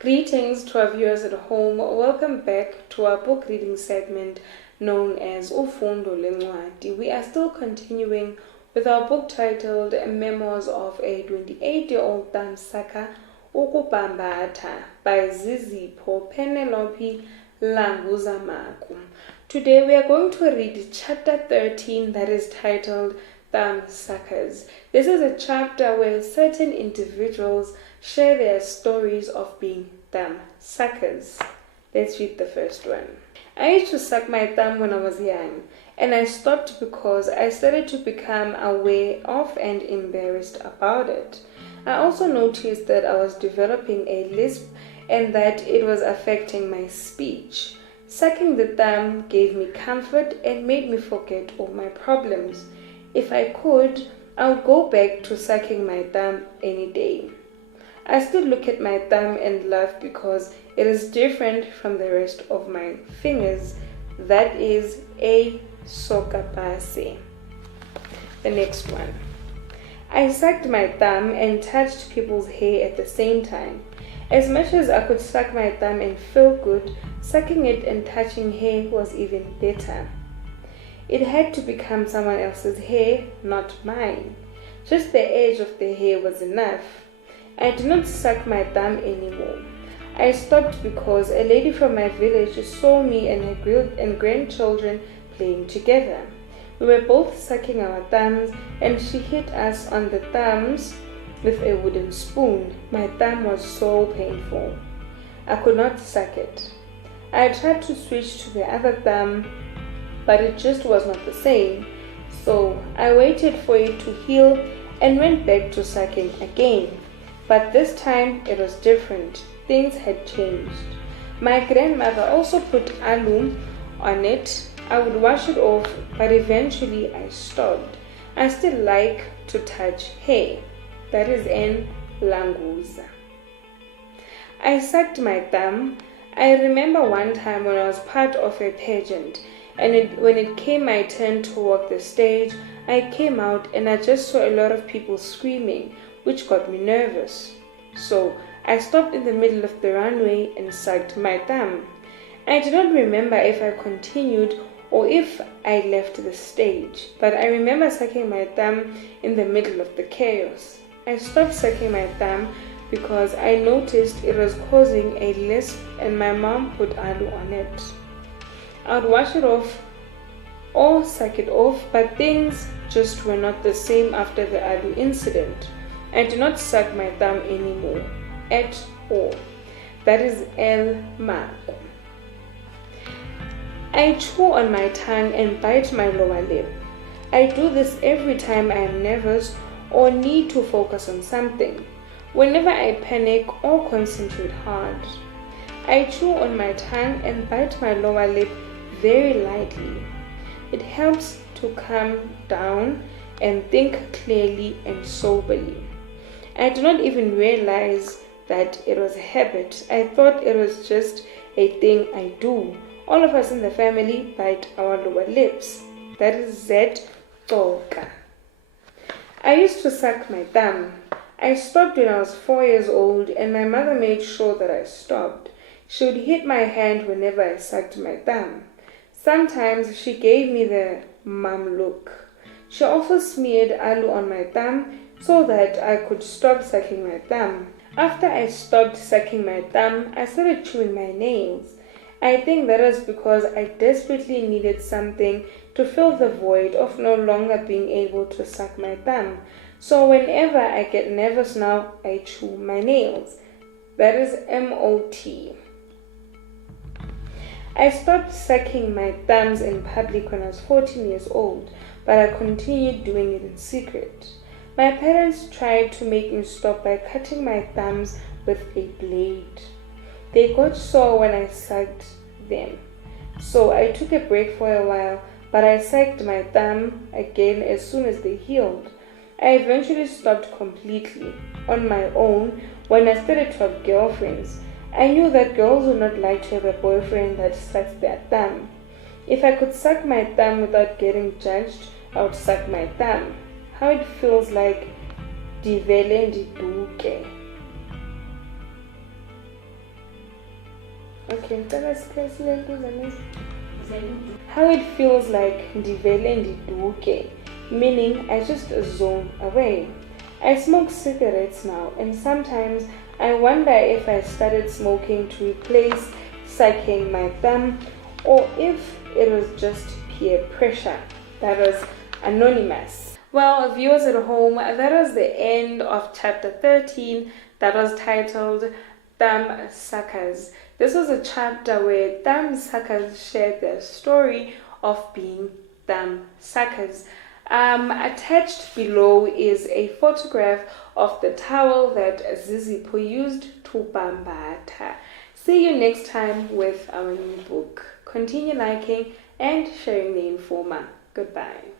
Greetings to our viewers at home. Welcome back to our book reading segment known as Ufundo Lencwadi. We are still continuing with our book titled Memoirs of a 28-year-old Saka Ukubambata by Zizipho Penelope Languza-Maku. Today we are going to read chapter 13 that is titled Suckers. This is a chapter where certain individuals share their stories of being suckers. Let's read the first one. I used to suck my thumb when I was young, and I stopped because I started to become aware of and embarrassed about it. I also noticed that I was developing a lisp and that it was affecting my speech. Sucking the thumb gave me comfort and made me forget all my problems. If I could, I would go back to sucking my thumb any day. I still look at my thumb and laugh because it is different from the rest of my fingers. That is a sokapase. The next one. I sucked my thumb and touched people's hair at the same time. As much as I could suck my thumb and feel good, sucking it and touching hair was even better. It had to become someone else's hair, not mine. Just the edge of the hair was enough. I did not suck my thumb anymore. I stopped because a lady from my village saw me and her grandchildren playing together. We were both sucking our thumbs and she hit us on the thumbs with a wooden spoon. My thumb was so painful. I could not suck it. I tried to switch to the other thumb, but it just was not the same. So I waited for it to heal and went back to sucking again. But this time it was different. Things had changed. My grandmother also put alum on it. I would wash it off, but eventually I stopped. I still like to touch hair. That is in Languza. I sucked my thumb. I remember one time when I was part of a pageant, and when it came my turn to walk the stage, I came out and I just saw a lot of people screaming, which got me nervous. So I stopped in the middle of the runway and sucked my thumb. I do not remember if I continued or if I left the stage, but I remember sucking my thumb in the middle of the chaos. I stopped sucking my thumb because I noticed it was causing a lisp and my mom put alu on it. I would wash it off or suck it off, but things just were not the same after the alu incident. I do not suck my thumb anymore, at all. That is El Mako. I chew on my tongue and bite my lower lip. I do this every time I am nervous or need to focus on something. Whenever I panic or concentrate hard, I chew on my tongue and bite my lower lip very lightly. It helps to calm down and think clearly and soberly. I do not even realize that it was a habit. I thought it was just a thing I do. All of us in the family bite our lower lips. That is Z Toka. I used to suck my thumb. I stopped when I was 4 years old and my mother made sure that I stopped. She would hit my hand whenever I sucked my thumb. Sometimes she gave me the mum look. She also smeared alu on my thumb so that I could stop sucking my thumb. After I stopped sucking my thumb, I started chewing my nails. I think that was because I desperately needed something to fill the void of no longer being able to suck my thumb. So whenever I get nervous now, I chew my nails. That is MOT. I stopped sucking my thumbs in public when I was 14 years old, but I continued doing it in secret. My parents tried to make me stop by cutting my thumbs with a blade. They got sore when I sucked them. So I took a break for a while, but I sucked my thumb again as soon as they healed. I eventually stopped completely on my own when I started to have girlfriends. I knew that girls would not like to have a boyfriend that sucks their thumb. If I could suck my thumb without getting judged, I would suck my thumb. How it feels like divele ndiduke. Okay, how it feels like ndivele ndiduke, meaning I just zone away. I smoke cigarettes now, and sometimes I wonder if I started smoking to replace sucking my thumb, or if it was just peer pressure. That was anonymous. Well, viewers at home, that was the end of chapter 13 that was titled Thumb Suckers. This was a chapter where thumb suckers shared their story of being thumb suckers. Attached below is a photograph of the towel that Zizipho used to bambata. See you next time with our new book. Continue liking and sharing the Informer. Goodbye.